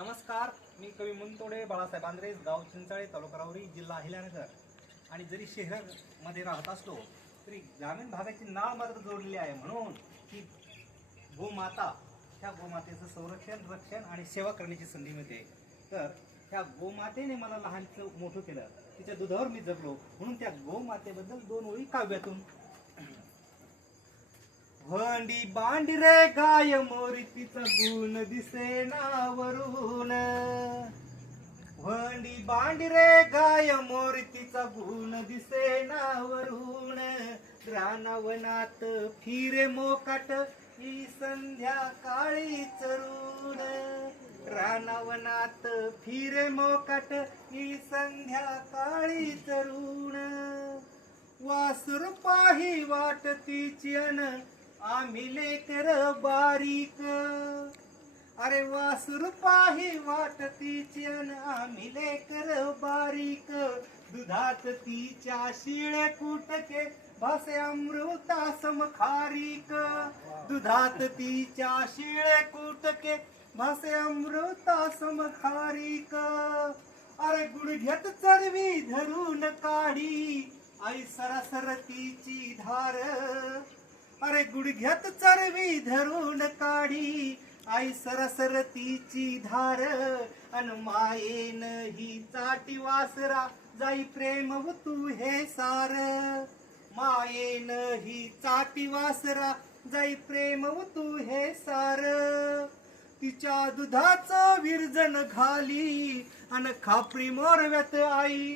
नमस्कार, मी कवी मुनतोडे बाळासाहेब आंद्रे, गाव चिंचाळे, तालुका राहुरी, जिल्हा अहिल्यानगर. आणि जरी शहरामध्ये राहत असलो तरी ग्रामीण भागाची नाळ मात्र जोडलेली आहे. म्हणून की गोमाता, ह्या गोमातेचं संरक्षण, रक्षण आणि सेवा करण्याची संधी मिळते. तर ह्या गोमातेने मला लहानचं मोठं केलं, तिच्या दुधावर मी जगलो. म्हणून त्या गोमातेबद्दल दोन ओळी काव्यातून. भंडी बांडी रे गाय मोरी, तिचा गुण दिसे नावरून. भंडी बांडी रे गाय मोरी, तिचा गुण दिसे नावरून. रानावनात फिरे मोकाट, ही संध्याकाळी चरून. रानावनात फिरे मोकाट, ही संध्याकाळी चरून. वासुर पाही वाट तिची अन आम्ही लेकर बारीक. अरे वासुर पाही वाट तिची अन आम्ही लेकर बारीक. दुधात तिच्या शिळे कुटके, भासे अमृता समखारीक. दुधात तिच्या शिळे कुटके, भासे अमृता समखारीक. अरे गुडघ्यात चरवी धरून काढी, आई सरासर तिची धार. अरे गुडघ्यात चरवी धरून काढी, आई सरसर तिची धार. अन मायेन ही चाटी वासरा, जाई प्रेम तू हे सार. मायेन ही चाटी वासरा, जाई प्रेम तू हे सार. तिच्या दुधाचं विरजन घाली, अन खापरी मोरव्यात आई.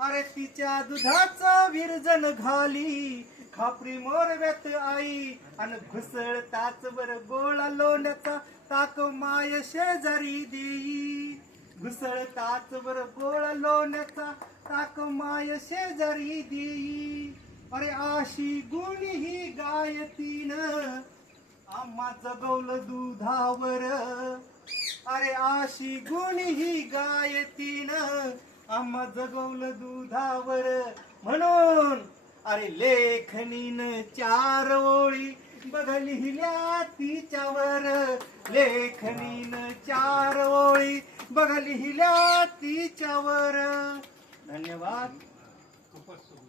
अरे तिच्या दुधाचं विरजन घाली, खापरी मोरव्यात आई. अन घुसळताच बर गोळा लोण्याचा, ताक माय शेजारी देई. घुसळताच बर गोळा लोण्याचा, ताक माय शेजारी देई. अरे आशी गुणी ही गायतीन, आम्हा जगवलं दुधावर. अरे आशी गुणी ही गायतीन, आम्हा जगवलं दुधावर. म्हणून अरे लेखनीन चार ओळी बघ लिहिल्या तिच्यावर. लेखनीन चार ओळी बघ लिहिल्या तिच्यावर. धन्यवाद.